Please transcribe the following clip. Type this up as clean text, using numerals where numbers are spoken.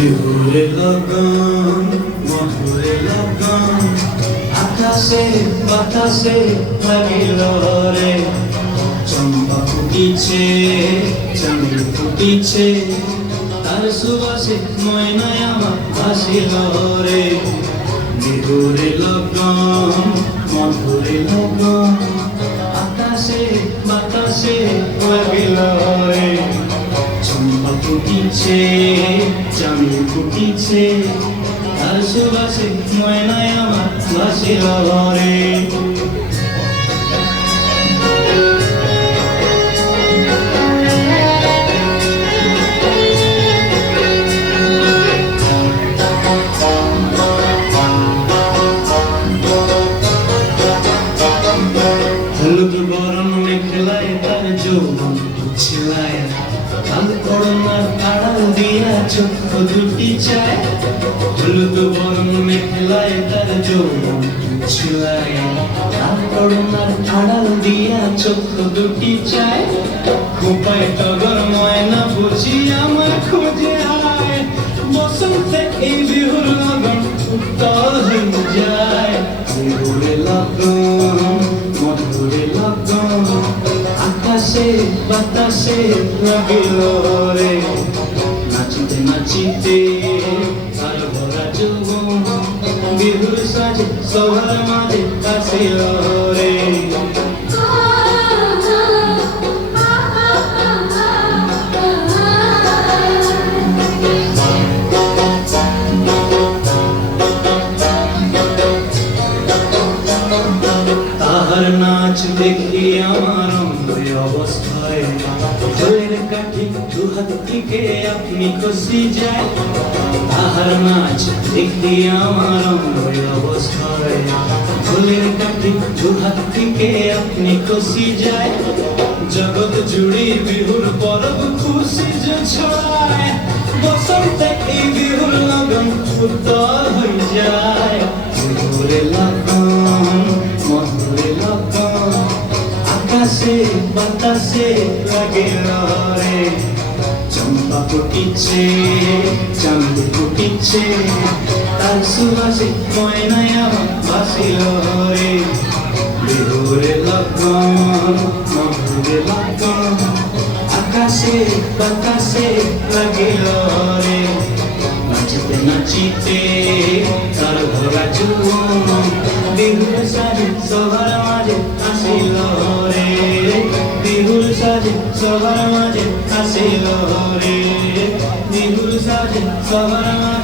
বিহুরে লগন মধুরে লগন আকাশে বাতাসে লাগিল রে চম্পা ফুটিছে চাঁদ ফুটিছে তার সুবাসে ময়নায় আমার ভাসিল রে বিহুরে লগন মধুরে লগন আকাশে বাতাসে লাগিল রে চম্পা ফুটিছে চাঁদ ফুটিছে তার সুবাসে ময়নায় আমার ভাসিল রে হলুদ বরণ মেখলায় তার যৌবন ছিলায় লাল করোনার আড়াল দিয়া চক্ষু দুটি চায় হলুদ বরণ মেখলায় তার যৌবন ছিলায় লাল করোনার আড়াল দিয়া চক্ষু দুটি চায় খোপায় টগর ময়না বুঝি আমার খোঁজে আয় বসন্তে এই বিহুর লগন উত্তর হয়ে যায় বিহুরে লগন মধুরে লগন আকাশে বাতাসে লাগিল রে নাচিতে নাচিতে তার ভরা যৌবন বিহুর সাজে সবার মাঝে আসিল রে তাহার নাচ দেখি আমার অঙ্গের অবস্থায় ঢোলের কাঠি দুহাত থেকে আপনি খুশি যায় তাহার নাচ দেখি আমার অঙ্গের অবস্থায় ঢোলের কাঠি দুহাত থেকে আপনি খুশি যায় জগৎ জুড়ে বিহুর পরব খুশি যে ছড়ায় বসন্তে এই বিহুর লগন উত্তর হয়ে যায় বিহুরে লগন মধুরে লগন আকাশে বাতাসে লাগিল রে চম্পা ফুটিছে চাঁদ ফুটিছে তার সুবাসে ময়নায় আমার ভাসিল রে বিহুরে লগন মধুরে লগন আকাশে বাতাসে লাগিল রে নাচিতে নাচিতে তার ভরা যৌবন বিহুর সাজে সবার মাঝে আসিল রে বিহুর সাজে সবার মাঝে আসিল রে বিহুর সাজে সবার মাঝে